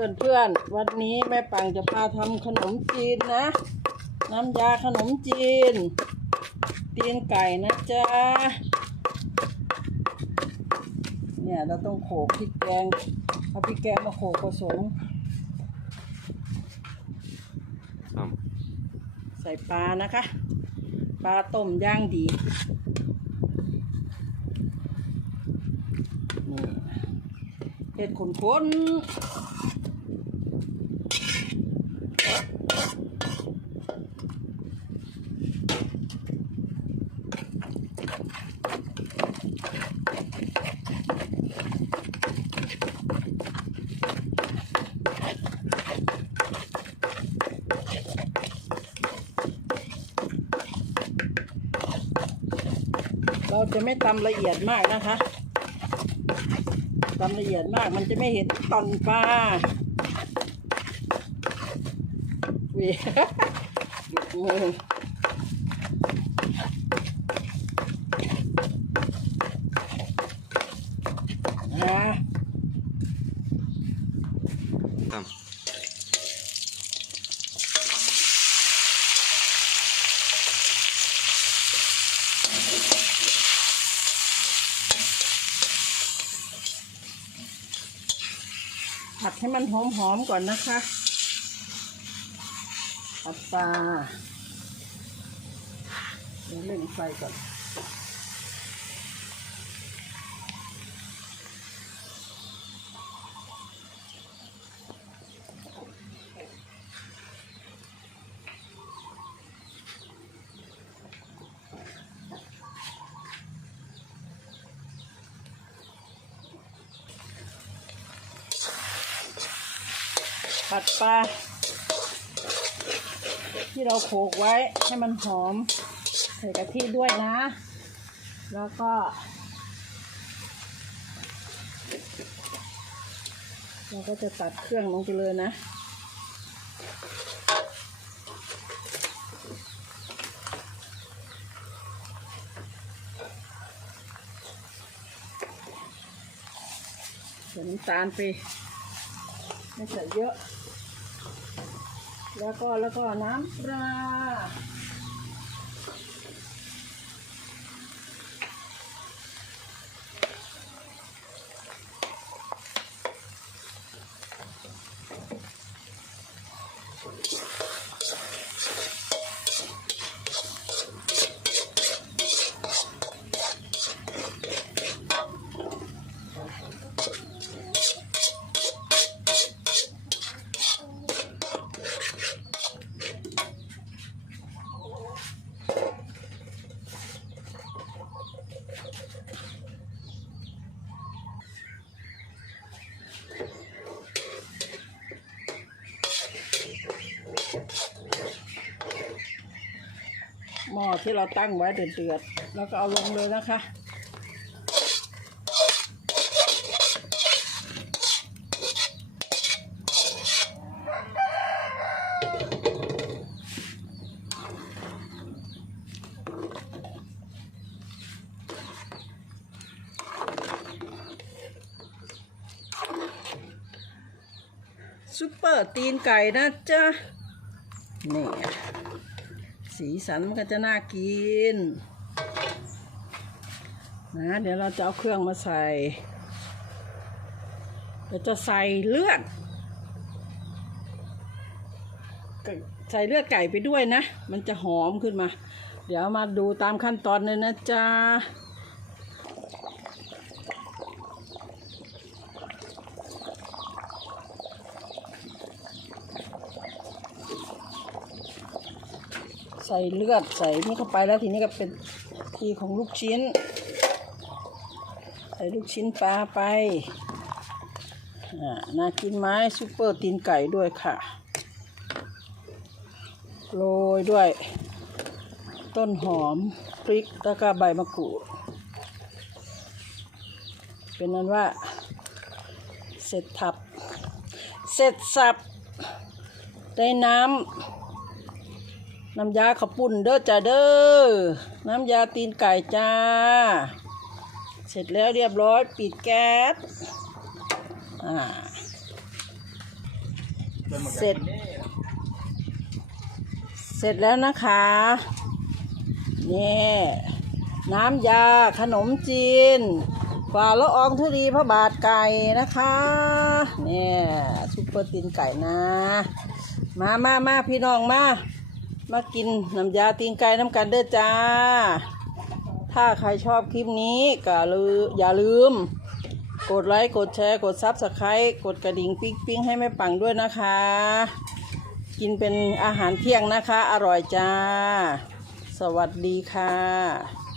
เพื่อนๆ วันนี้แม่ปังจะพาทำขนมจีนนะ น้ำยาขนมจีน ตีนไก่นะจ๊ะ เนี่ยเราต้องโขลกพริกแกง เอาพริกแกงมาโขลกผสมครับใส่ปลานะคะ ปลาต้มย่างดีนี่เห็ดขนค จะไม่ตำละเอียดมากนะคะตำละเอียดมากมันจะไม่เห็นตอนปลาเวียหยุดมือ ผัดให้มันหอมๆก่อนนะคะ ผัดปลาเดี๋ยวเล่นไฟก่อน ผัดปลาที่เราโขลกไว้ให้มันหอม ใส่กะทิด้วยนะ แล้วก็ เราก็จะตัดเครื่องลงไปเลยนะใส่น้ำตาลไปไม่ใส่เยอะ แล้วก็แล้วก็น้ำปลา หม้อที่เราตั้งไว้เดือดๆแล้วก็เอาลงเลยนะคะซุปเปอร์ตีนไก่นะจ๊ะนี่ สีสันมันก็จะน่ากิน นะ เดี๋ยวเราจะเอาเครื่องมาใส่เดี๋ยวจะใส่เลือด ใส่เลือดไก่ไปด้วยนะ มันจะหอมขึ้นมา เดี๋ยวมาดูตามขั้นตอนเลยนะจ๊ะ ใส่เลือดใส่นี่เข้าไปแล้วทีนี้ก็เป็นทีของลูกชิ้น ใส่ลูกชิ้นปลาไปน่ากินไหมซุปเปอร์ตีนไก่ด้วยค่ะ โรยด้วย ต้นหอมพริกแล้วก็ใบมะกรูด เป็นนั้นว่า เสร็จทับ เสร็จสับได้น้ำ น้ำยาข้าวปุ้นเด้อจ้าเด้อ น้ำยาตีนไก่จ้า เสร็จแล้วเรียบร้อยปิดแก๊สอ่าเสร็จ เสร็จแล้วนะคะนี่น้ำยาขนมจีนฝ่าละอองทุรีพระบาทไก่นะคะเนี่ยซุปเปอร์ตีนไก่นะ มามามาพี่น้องมา มากินน้ำยาตีนไก่น้ำกันเด้อจ้า ถ้าใครชอบคลิปนี้ก็ลืออย่าลืม กดไลค์กดแชร์กดซับสไครต์กดกระดิ่งปิ๊งปิ๊งให้แม่ปังด้วยนะคะ กินเป็นอาหารเที่ยงนะคะ อร่อยจ้า สวัสดีค่ะ